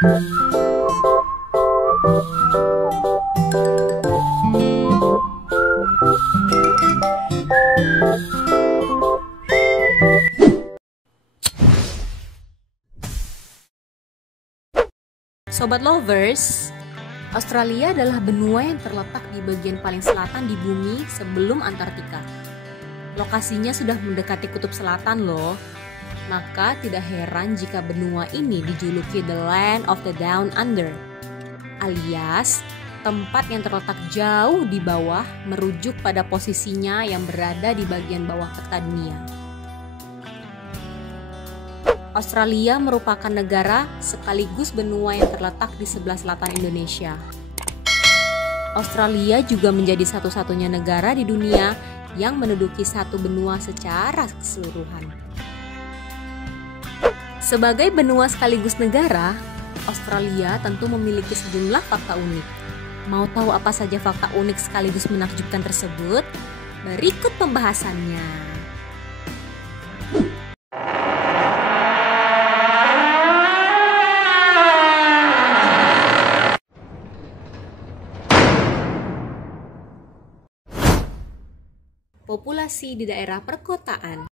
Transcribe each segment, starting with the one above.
Sobat Lovers, Australia adalah benua yang terletak di bagian paling selatan di bumi sebelum Antartika. Lokasinya sudah mendekati kutub selatan loh. Maka tidak heran jika benua ini dijuluki The Land of the Down Under, alias tempat yang terletak jauh di bawah merujuk pada posisinya yang berada di bagian bawah peta dunia. Australia merupakan negara sekaligus benua yang terletak di sebelah selatan Indonesia. Australia juga menjadi satu-satunya negara di dunia yang menduduki satu benua secara keseluruhan. Sebagai benua sekaligus negara, Australia tentu memiliki sejumlah fakta unik. Mau tahu apa saja fakta unik sekaligus menakjubkan tersebut? Berikut pembahasannya. Populasi di daerah perkotaan.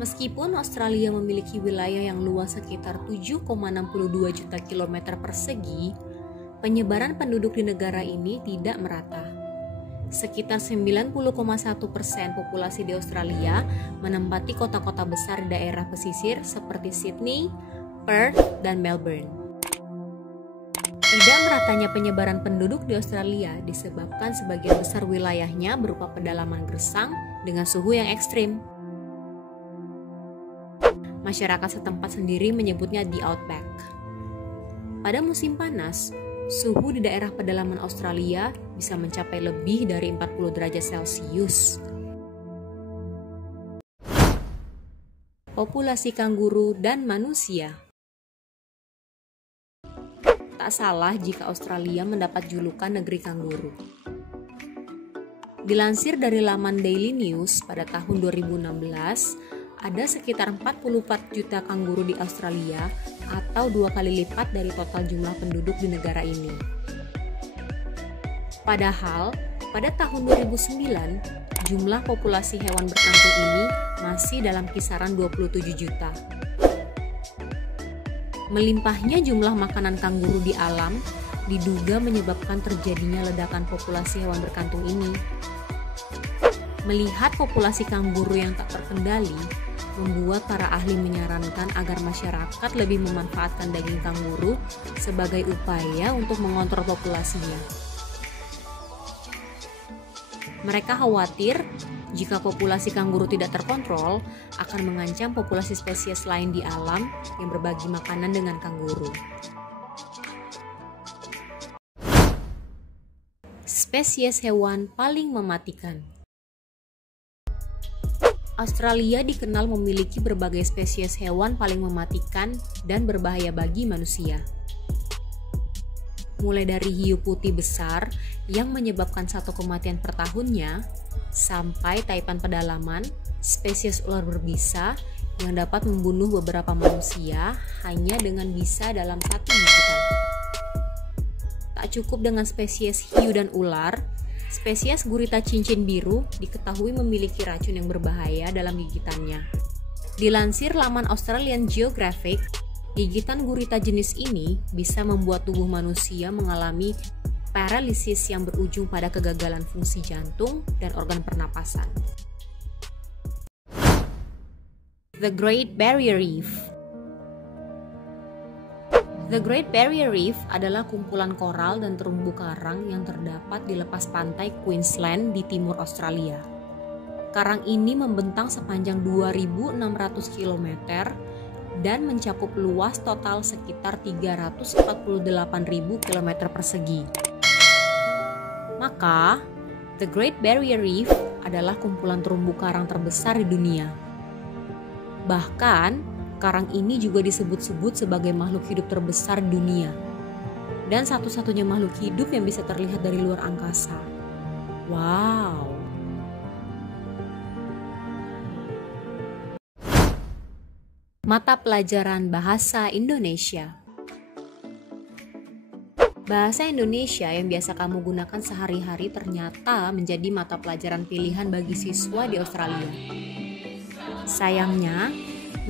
Meskipun Australia memiliki wilayah yang luas sekitar 7,62 juta kilometer persegi, penyebaran penduduk di negara ini tidak merata. Sekitar 90,1% populasi di Australia menempati kota-kota besar di daerah pesisir seperti Sydney, Perth, dan Melbourne. Tidak meratanya penyebaran penduduk di Australia disebabkan sebagian besar wilayahnya berupa pedalaman gersang dengan suhu yang ekstrim. Masyarakat setempat sendiri menyebutnya the outback. Pada musim panas, suhu di daerah pedalaman Australia bisa mencapai lebih dari 40 derajat Celcius. Populasi kanguru dan manusia. Tak salah jika Australia mendapat julukan negeri kanguru. Dilansir dari laman Daily News pada tahun 2016, ada sekitar 44 juta kanguru di Australia atau 2 kali lipat dari total jumlah penduduk di negara ini. Padahal, pada tahun 2009, jumlah populasi hewan berkantung ini masih dalam kisaran 27 juta. Melimpahnya jumlah makanan kanguru di alam diduga menyebabkan terjadinya ledakan populasi hewan berkantung ini. Melihat populasi kanguru yang tak terkendali, membuat para ahli menyarankan agar masyarakat lebih memanfaatkan daging kanguru sebagai upaya untuk mengontrol populasinya. Mereka khawatir jika populasi kanguru tidak terkontrol akan mengancam populasi spesies lain di alam yang berbagi makanan dengan kanguru. Spesies hewan paling mematikan. Australia dikenal memiliki berbagai spesies hewan paling mematikan dan berbahaya bagi manusia. Mulai dari hiu putih besar yang menyebabkan 1 kematian per tahunnya, sampai taipan pedalaman, spesies ular berbisa yang dapat membunuh beberapa manusia hanya dengan bisa dalam 1 gigitan. Tak cukup dengan spesies hiu dan ular, spesies gurita cincin biru diketahui memiliki racun yang berbahaya dalam gigitannya. Dilansir laman Australian Geographic, gigitan gurita jenis ini bisa membuat tubuh manusia mengalami paralisis yang berujung pada kegagalan fungsi jantung dan organ pernapasan. The Great Barrier Reef. The Great Barrier Reef adalah kumpulan koral dan terumbu karang yang terdapat di lepas pantai Queensland di timur Australia. Karang ini membentang sepanjang 2.600 km dan mencakup luas total sekitar 348.000 km persegi. Maka, The Great Barrier Reef adalah kumpulan terumbu karang terbesar di dunia. Bahkan, karang ini juga disebut-sebut sebagai makhluk hidup terbesar di dunia. Dan satu-satunya makhluk hidup yang bisa terlihat dari luar angkasa. Wow! Mata pelajaran Bahasa Indonesia. Bahasa Indonesia yang biasa kamu gunakan sehari-hari ternyata menjadi mata pelajaran pilihan bagi siswa di Australia. Sayangnya,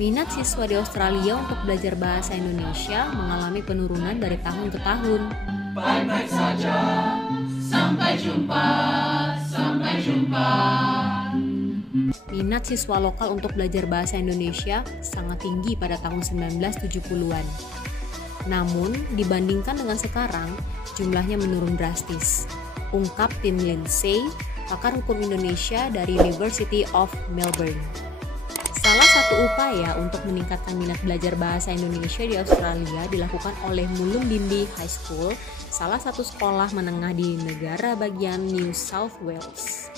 minat siswa di Australia untuk belajar bahasa Indonesia mengalami penurunan dari tahun ke tahun. Baik-baik saja, sampai jumpa, sampai jumpa. Minat siswa lokal untuk belajar bahasa Indonesia sangat tinggi pada tahun 1970-an. Namun, dibandingkan dengan sekarang, jumlahnya menurun drastis. Ungkap Tim Lindsay, pakar hukum Indonesia dari University of Melbourne. Salah satu upaya untuk meningkatkan minat belajar bahasa Indonesia di Australia dilakukan oleh Mullumbimby High School, salah satu sekolah menengah di negara bagian New South Wales.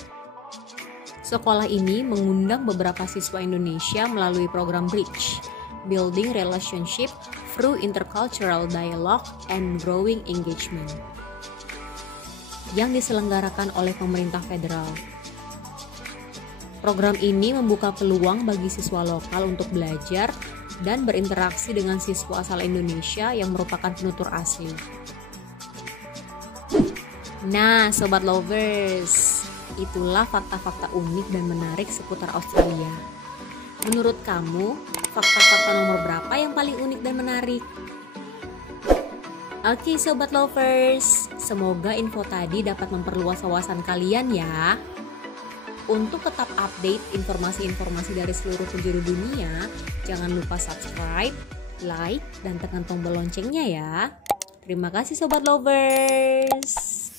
Sekolah ini mengundang beberapa siswa Indonesia melalui program Bridge, Building Relationship through Intercultural Dialogue and Growing Engagement, yang diselenggarakan oleh pemerintah federal. Program ini membuka peluang bagi siswa lokal untuk belajar dan berinteraksi dengan siswa asal Indonesia yang merupakan penutur asli. Nah, Sobat Lovers, itulah fakta-fakta unik dan menarik seputar Australia. Menurut kamu, fakta-fakta nomor berapa yang paling unik dan menarik? Oke Sobat Lovers, semoga info tadi dapat memperluas wawasan kalian ya. Untuk tetap update informasi-informasi dari seluruh penjuru dunia, jangan lupa subscribe, like, dan tekan tombol loncengnya ya. Terima kasih Sobat Lovers.